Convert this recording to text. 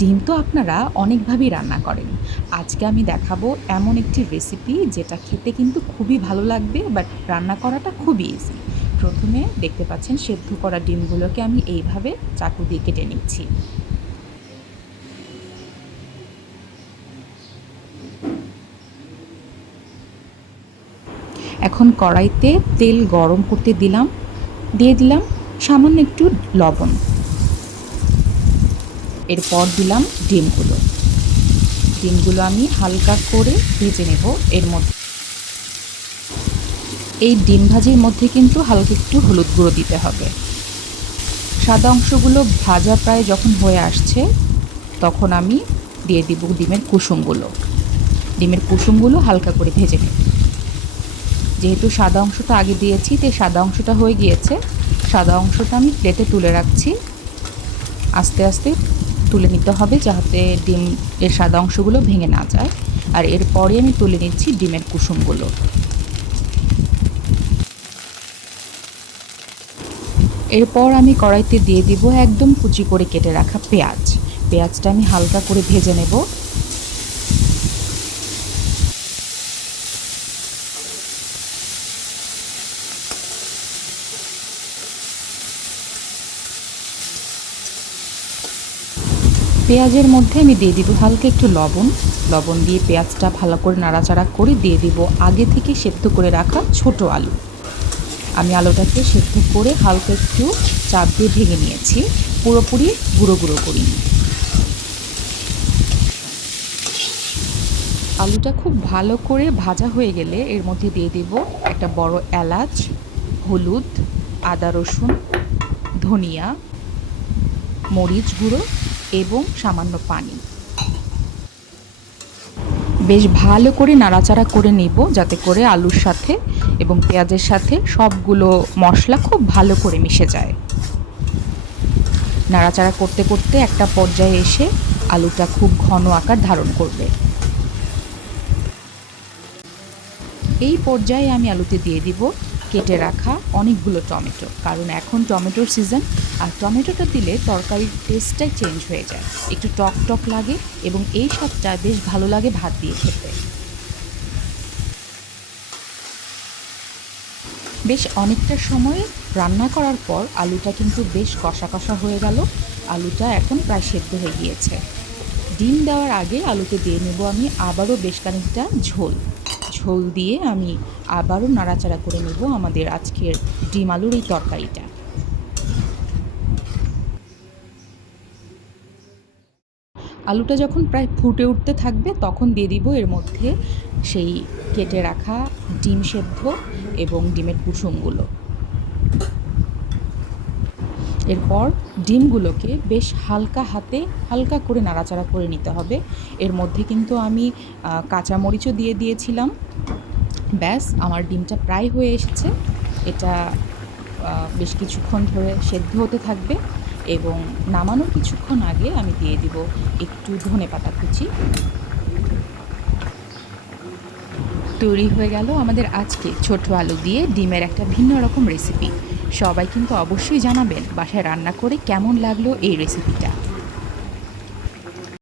ডিম তো আপনারা অনেকভাবেই রান্না করেন। আজকে আমি দেখাবো এমন একটি রেসিপি যেটা খেতে কিন্তু খুবই ভালো লাগবে, বাট রান্না করাটা খুবই ইজি। প্রথমে দেখতে পাচ্ছেন সেদ্ধ করা ডিমগুলোকে আমি এইভাবে চাকু দিয়ে কেটে নিচ্ছি। এখন কড়াইতে তেল গরম করতে দিয়ে দিলাম সামান্য একটু লবণ। এরপর দিলাম ডিমগুলো আমি হালকা করে ভেজে নেব। এর মধ্যে এই ডিম ভাজির মধ্যে কিন্তু হালকা একটু হলুদ গুঁড়ো দিতে হবে। সাদা অংশগুলো ভাজা প্রায় যখন হয়ে আসছে তখন আমি দিয়ে দিব ডিমের কুসুমগুলো হালকা করে ভেজে নেব। যেহেতু সাদা অংশটা আগে দিয়েছি তাই সাদা অংশটা হয়ে গিয়েছে। সাদা অংশটা আমি প্লেটে তুলে রাখছি। আস্তে আস্তে তুলে নিতে হবে যাতে এর সাদা অংশগুলো ভেঙে না যায়। আর এরপরে আমি তুলে নিচ্ছি ডিমের কুসুমগুলো। এরপর আমি কড়াইতে দিয়ে দিব একদম কুচি করে কেটে রাখা পেঁয়াজটা আমি হালকা করে ভেজে নেব। পেঁয়াজের মধ্যে আমি দিয়ে দিব হালকা একটু লবণ দিয়ে পেঁয়াজটা ভালো করে নাড়াচাড়া করে দিয়ে দিব আগে থেকে সেদ্ধ করে রাখা ছোট আলু। আমি আলুটাকে সেদ্ধ করে হালকা একটু চাপ দিয়ে ভেঙে নিয়েছি, পুরোপুরি গুঁড়ো গুঁড়ো করিনি। আলুটা খুব ভালো করে ভাজা হয়ে গেলে এর মধ্যে দিয়ে দেব একটা বড় এলাচ, হলুদ, আদা রসুন, ধনিয়া, মরিচ গুঁড়ো এবং সামান্য পানি। বেশ ভালো করে নাড়াচাড়া করে নিব যাতে করে আলুর সাথে এবং পেঁয়াজের সাথে সবগুলো মশলা খুব ভালো করে মিশে যায়। নাড়াচাড়া করতে করতে একটা পর্যায়ে এসে আলুটা খুব ঘন আকার ধারণ করবে। এই পর্যায়ে আমি আলুতে দিয়ে দিব কেটে রাখা অনেকগুলো টমেটো, কারণ এখন টমেটোর সিজন। আর টমেটোটা দিলে তরকারির টেস্টটাই চেঞ্জ হয়ে যায়, একটু টক টক লাগে এবং এই স্বাদটা বেশ ভালো লাগে ভাত দিয়ে খেতে। বেশ অনেকটা সময় রান্না করার পর আলুটা কিন্তু বেশ কষা কষা হয়ে গেল। আলুটা এখন প্রায় সেদ্ধ হয়ে গিয়েছে। ডিম দেওয়ার আগে আলুতে দিয়ে নেব আমি আবারও বেশ খানিকটা ঝোল দিয়ে আমি আবারও নাড়াচাড়া করে নেব আমাদের আজকের ডিম আলুর এই তরকারিটা। আলুটা যখন প্রায় ফুটে উঠতে থাকবে তখন দিয়ে দিব এর মধ্যে সেই কেটে রাখা ডিম সেদ্ধ এবং ডিমের কুসুমগুলো। এরপর ডিমগুলোকে বেশ হালকা করে নাড়াচাড়া করে নিতে হবে। এর মধ্যে কিন্তু আমি কাঁচামরিচও দিয়ে দিয়েছিলাম। ব্যাস আমার ডিমটা প্রায় হয়ে এসেছে। এটা বেশ কিছুক্ষণ ধরে সেদ্ধ হতে থাকবে এবং নামানোর কিছুক্ষণ আগে আমি দিয়ে দিব একটু ধনেপাতা কুচি। তৈরি হয়ে গেল আমাদের আজকে ছোট আলু দিয়ে ডিমের একটা ভিন্ন রকম রেসিপি। সবাই কিন্তু অবশ্যই জানাবেন বাসায় রান্না করে কেমন লাগলো এই রেসিপিটা।